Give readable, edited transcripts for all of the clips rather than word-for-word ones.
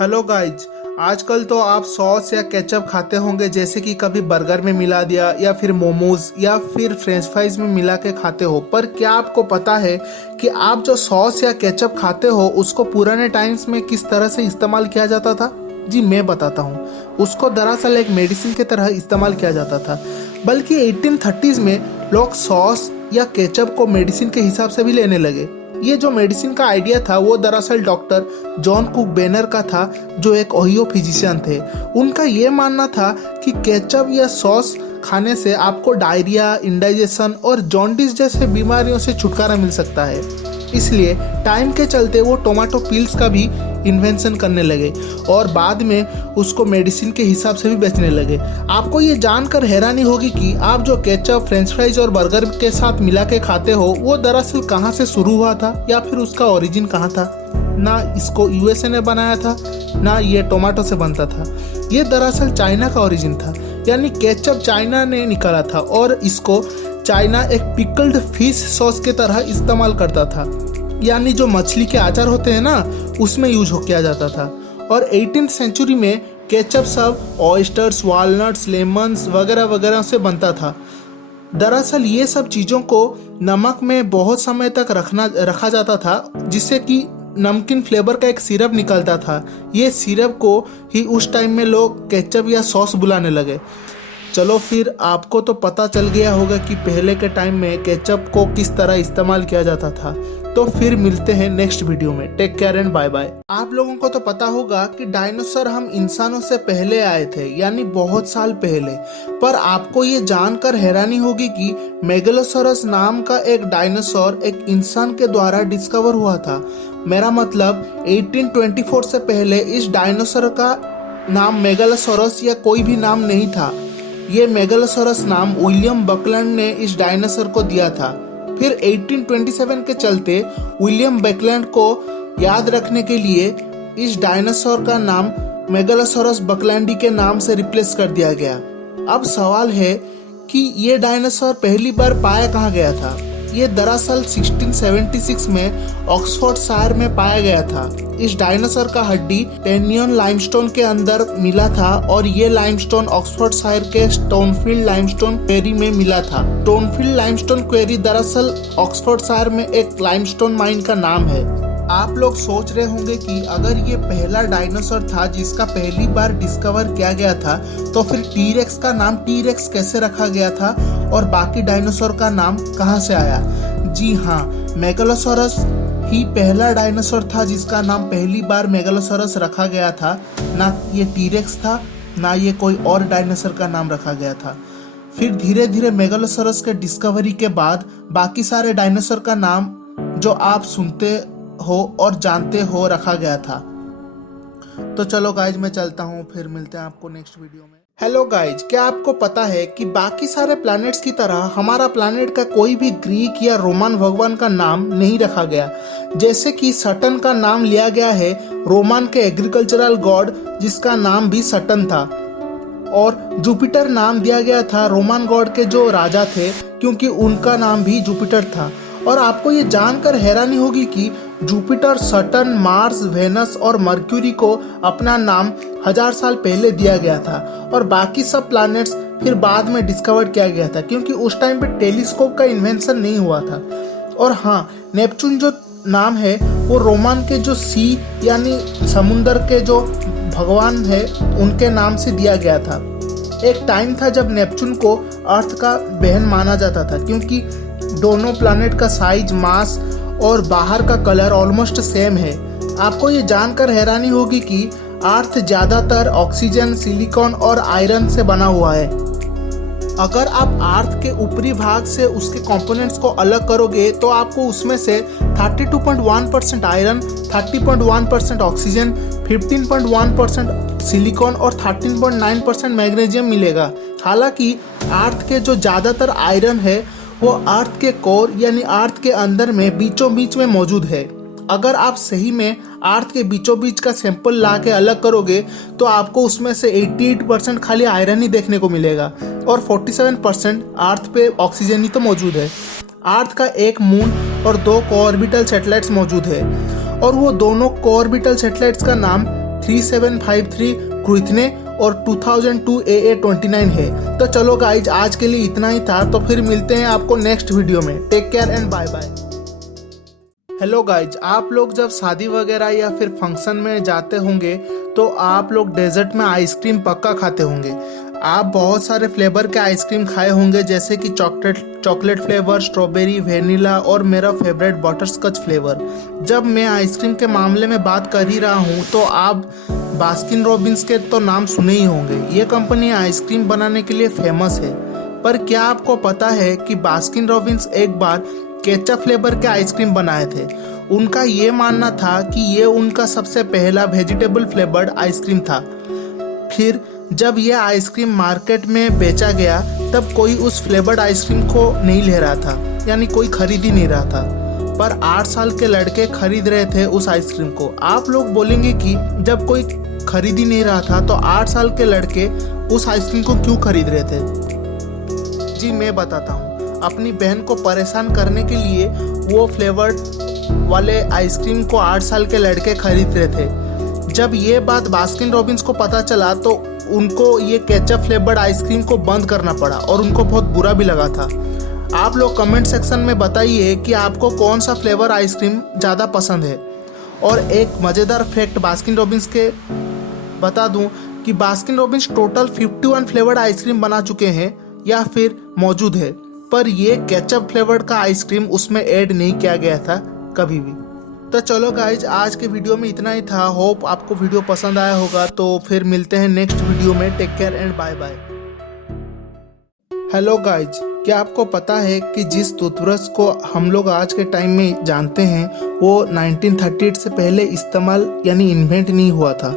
Hello guys. आजकल तो आप सॉस या केचप खाते होंगे, जैसे कि कभी बर्गर में मिला दिया या फिर मोमोज या फिर फ्रेंच फ्राइज में मिला के खाते हो। पर क्या आपको पता है कि आप जो सॉस या केचप खाते हो उसको पुराने टाइम्स में किस तरह से इस्तेमाल किया जाता था? जी मैं बताता हूँ। उसको दरअसल एक मेडिसिन की तरह इस्तेमाल किया जाता था। बल्कि 1830s में लोग सॉस या केचप को मेडिसिन के हिसाब से भी लेने लगे। ये जो मेडिसिन का आइडिया था वो दरअसल डॉक्टर जॉन कुक बेनर का था, जो एक ओहियो फिजिशियन थे। उनका ये मानना था कि केचप या सॉस खाने से आपको डायरिया, इंडाइजेशन और जॉन्डिस जैसे बीमारियों से छुटकारा मिल सकता है। इसलिए टाइम के चलते वो टोमेटो पिल्स का भी इन्वेंशन करने लगे और बाद में उसको मेडिसिन के हिसाब से भी बेचने लगे। आपको ये जानकर हैरानी होगी कि आप जो केचप, फ्रेंच फ्राइज और बर्गर के साथ मिला के खाते हो वो दरअसल कहाँ से शुरू हुआ था या फिर उसका ओरिजिन कहाँ था। ना इसको यूएसए ने बनाया था, ना ये टोमेटो से बनता था। ये दरअसल चाइना का ओरिजिन था, यानी केचप चाइना ने निकाला था और इसको चाइना एक पिकल्ड फिश सॉस के तरह इस्तेमाल करता था, यानी जो मछली के अचार होते हैं ना उसमें यूज किया जाता था। और 18th सेंचुरी में केचप सब ऑयस्टर्स, वॉलनट्स, लेमन्स वगैरह वगैरह से बनता था। दरअसल ये सब चीज़ों को नमक में बहुत समय तक रखा जाता था, जिससे कि नमकीन फ्लेवर का एक सिरप निकलता था। ये सिरप को ही उस टाइम में लोग केचप या सॉस बुलाने लगे। चलो फिर आपको तो पता चल गया होगा कि पहले के टाइम में केचप को किस तरह इस्तेमाल किया जाता था। तो फिर मिलते हैं नेक्स्ट वीडियो में। Take care and bye bye. आप लोगों को तो पता होगा कि डायनासोर हम इंसानों से पहले आए थे, यानी बहुत साल पहले। पर आपको ये जानकर हैरानी होगी कि मेगलोसोरस नाम का एक डायनासोर एक इंसान के द्वारा डिस्कवर हुआ था। मेरा मतलब 1824 से पहले इस डायनासोर का नाम मेगलोसोरस या कोई भी नाम नहीं था। ये मेगलोसोरस नाम विलियम बकलैंड ने इस डायनासोर को दिया था। फिर 1827 के चलते विलियम बकलैंड को याद रखने के लिए इस डायनासोर का नाम मेगलोसोरस बकलैंडी के नाम से रिप्लेस कर दिया गया। अब सवाल है कि ये डायनासोर पहली बार पाया कहाँ गया था? ये दरअसल 1676 में ऑक्सफोर्ड शहर में पाया गया था। इस डायनासोर का हड्डी पेनियन लाइमस्टोन के अंदर मिला था और ये लाइमस्टोन ऑक्सफोर्ड शहर के स्टोनफील्ड लाइमस्टोन क्वेरी में मिला था। स्टोनफील्ड लाइमस्टोन क्वेरी दरअसल ऑक्सफोर्ड शहर में एक लाइमस्टोन माइन का नाम है। आप लोग सोच रहे होंगे कि अगर ये पहला डायनासोर था जिसका पहली बार डिस्कवर किया गया था, तो फिर टीरेक्स का नाम टीरेक्स कैसे रखा गया था और बाकी डायनासोर का नाम कहाँ से आया? जी हाँ, मेगलोसोरस ही पहला डायनासोर था जिसका नाम पहली बार मेगलोसोरस रखा गया था। ना ये टीरेक्स था, ना ये कोई और डायनासोर का नाम रखा गया था। फिर धीरे धीरे मेगलोसोरस के डिस्कवरी के बाद बाकी सारे डायनासोर का नाम जो आप सुनते हो और जानते हो रखा गया था। तो चलो गाइज मैं चलता हूँ, फिर मिलते हैं आपको नेक्स्ट वीडियो में। हेलो गाइज, क्या आपको पता है कि बाकी सारे प्लैनेट्स की तरह हमारा प्लैनेट का कोई भी ग्रीक या रोमन भगवान का नाम नहीं रखा गया? जैसे कि सटन का नाम लिया गया है रोमन के एग्रीकल्चरल गॉड, जिसका नाम भी सटन था। और जुपिटर नाम दिया गया था रोमन गॉड के जो राजा थे, क्योंकि उनका नाम भी जुपिटर था। और आपको ये जानकर हैरानी होगी कि जुपिटर, सटर्न, मार्स, वेनस और मर्क्यूरी को अपना नाम 1000 साल पहले दिया गया था और बाकी सब प्लैनेट्स फिर बाद में डिस्कवर किया गया था, क्योंकि उस टाइम पे टेलीस्कोप का इन्वेंशन नहीं हुआ था। और हाँ, नेपच्यून जो नाम है वो रोमन के जो सी यानी समुंदर के जो भगवान है उनके नाम से दिया गया था। एक टाइम था जब नेपच्यून को अर्थ का बहन माना जाता था, क्योंकि दोनों प्लैनेट का साइज, मास और बाहर का कलर ऑलमोस्ट सेम है। आपको ये जानकर हैरानी होगी कि अर्थ ज़्यादातर ऑक्सीजन, सिलिकॉन और आयरन से बना हुआ है। अगर आप अर्थ के ऊपरी भाग से उसके कंपोनेंट्स को अलग करोगे तो आपको उसमें से 32.1% आयरन, 30.1% ऑक्सीजन, 15.1% सिलिकॉन और 13.9% मैग्नीशियम मिलेगा। हालांकि अर्थ के जो ज़्यादातर आयरन है वो अर्थ के कोर यानी अर्थ के अंदर में बीचों बीच में मौजूद है। अगर आप सही में अर्थ के बीचों बीच का सैंपल ला के अलग करोगे तो आपको उसमें से 88% खाली आयरन ही देखने को मिलेगा और 47% अर्थ पे ऑक्सीजन ही तो मौजूद है। अर्थ का एक मून और 2 कोऑर्बिटल सैटेलाइट्स मौजूद है और वो दोनों कोऑर्बिटल सैटेलाइट्स का नाम 3753 क्रुइथने और 2002 AA29 है। तो चलो गाइज, आज के लिए इतना ही था। तो फिर मिलते हैं आपको नेक्स्ट वीडियो में। Take care and bye bye. Hello guys, आप लोग जब शादी वगैरह या फिर फंक्शन में जाते होंगे तो आप लोग डेजर्ट में आइसक्रीम पक्का खाते होंगे। आप बहुत सारे फ्लेवर के आइसक्रीम खाए होंगे, जैसे कि चॉकलेट फ्लेवर, स्ट्रॉबेरी, वेनिला और मेरा फेवरेट बटरस्कॉच फ्लेवर। जब मैं आइसक्रीम के मामले में बात कर ही रहा हूँ तो आप बास्किन रॉबिन्स के तो नाम सुने ही होंगे। ये कंपनी आइसक्रीम बनाने के लिए फेमस है। पर क्या आपको पता है कि बास्किन रॉबिन्स एक बार केचप फ्लेवर के आइसक्रीम बनाए थे। उनका ये मानना था कि ये उनका सबसे पहला वेजिटेबल फ्लेवर्ड आइसक्रीम था। फिर जब ये आइसक्रीम मार्केट में बेचा गया तब कोई उस फ्लेवर्ड आइसक्रीम को नहीं ले रहा था, यानी कोई खरीद ही नहीं रहा था। पर 8 साल के लड़के खरीद रहे थे उस आइसक्रीम को। आप लोग बोलेंगे कि जब कोई खरीद ही नहीं रहा था तो 8 साल के लड़के उस आइसक्रीम को क्यों खरीद रहे थे? जी मैं बताता हूँ। अपनी बहन को परेशान करने के लिए वो फ्लेवर्ड वाले आइसक्रीम को 8 साल के लड़के खरीद रहे थे। जब ये बात बास्किन रॉबिन्स को पता चला तो उनको ये केचप फ्लेवर्ड आइसक्रीम को बंद करना पड़ा और उनको बहुत बुरा भी लगा था। आप लोग कमेंट सेक्शन में बताइए कि आपको कौन सा फ्लेवर आइसक्रीम ज़्यादा पसंद है। और एक मज़ेदार फैक्ट बास्किन रॉबिन्स के बता दूं कि Baskin Robbins total 51 flavoured ice cream बना चुके हैं या फिर मौजूद है, पर ये केचप फ्लेवर्ड का आइसक्रीम उसमें ऐड नहीं किया गया था कभी भी। तो चलो गाइज, आज के वीडियो में इतना ही था। होप आपको वीडियो पसंद आया होगा। तो फिर मिलते हैं नेक्स्ट वीडियो में। Take care and bye bye. Hello guys, क्या आपको पता है कि जिस टूथब्रश को हम लोग आज के टाइम में जानते हैं वो 1938 से पहले इस्तेमाल यानी इन्वेंट नहीं हुआ था।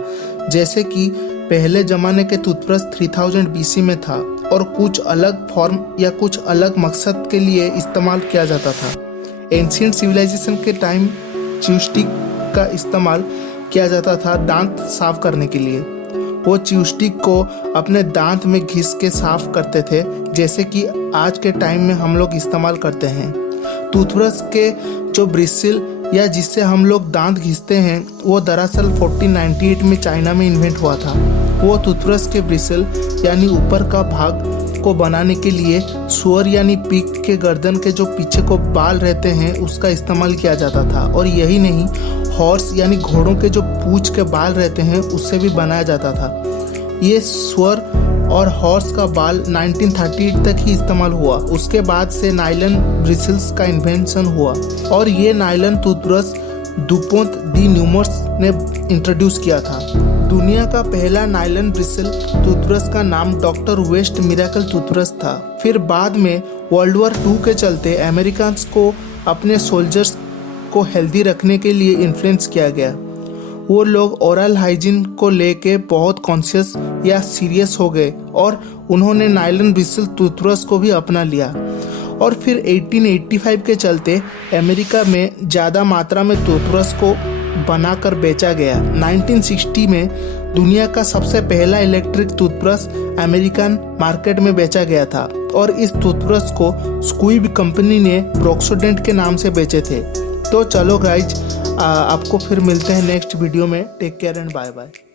जैसे कि पहले ज़माने के टूथब्रश 3000 BC में था और कुछ अलग फॉर्म या कुछ अलग मकसद के लिए इस्तेमाल किया जाता था। एंशिएंट सिविलाइजेशन के टाइम च्यूस्टिक का इस्तेमाल किया जाता था दांत साफ करने के लिए। वो च्यूस्टिक को अपने दांत में घिस के साफ करते थे, जैसे कि आज के टाइम में हम लोग इस्तेमाल करते हैं। टूथब्रश के जो ब्रिसिल या जिससे हम लोग दांत घिसते हैं वो दरअसल 1498 में चाइना में इन्वेंट हुआ था। वो टूथब्रश के ब्रिसिल यानी ऊपर का भाग को बनाने के लिए सुअर यानी पिग के गर्दन के जो पीछे को बाल रहते हैं उसका इस्तेमाल किया जाता था। और यही नहीं, हॉर्स यानी घोड़ों के जो पूंछ के बाल रहते हैं उससे भी बनाया जाता था। ये सुअर और हॉर्स का बाल 1938 तक ही इस्तेमाल हुआ। उसके बाद से नायलॉन ब्रिसल्स का इन्वेंशन हुआ और ये nylon toothbrush Dupont D numerals ने इंट्रोड्यूस किया था। दुनिया का पहला नायलॉन ब्रिसल टूथब्रश का नाम डॉक्टर वेस्ट मिरेकल टूथब्रश था। फिर बाद में वर्ल्ड वॉर 2 के चलते अमेरिकन्स को अपने सोल्जर्स को हेल्दी रखने के लिए इन्फ्लुएंस किया गया। वो लोग ओरल हाइजीन को लेके बहुत कॉन्शियस या सीरियस हो गए और उन्होंने नायलॉन ब्रिसल टूथब्रश को भी अपना लिया। और फिर 1885 के चलते अमेरिका में ज़्यादा मात्रा में टूथब्रश को बनाकर बेचा गया। 1960 में दुनिया का सबसे पहला इलेक्ट्रिक टूथब्रश अमेरिकन मार्केट में बेचा गया था और इस टूथब्रश को स्क्विब कंपनी ने ब्रोक्सोडेंट के नाम से बेचे थे। तो चलो गाइज, आपको फिर मिलते हैं नेक्स्ट वीडियो में। Take care and bye bye.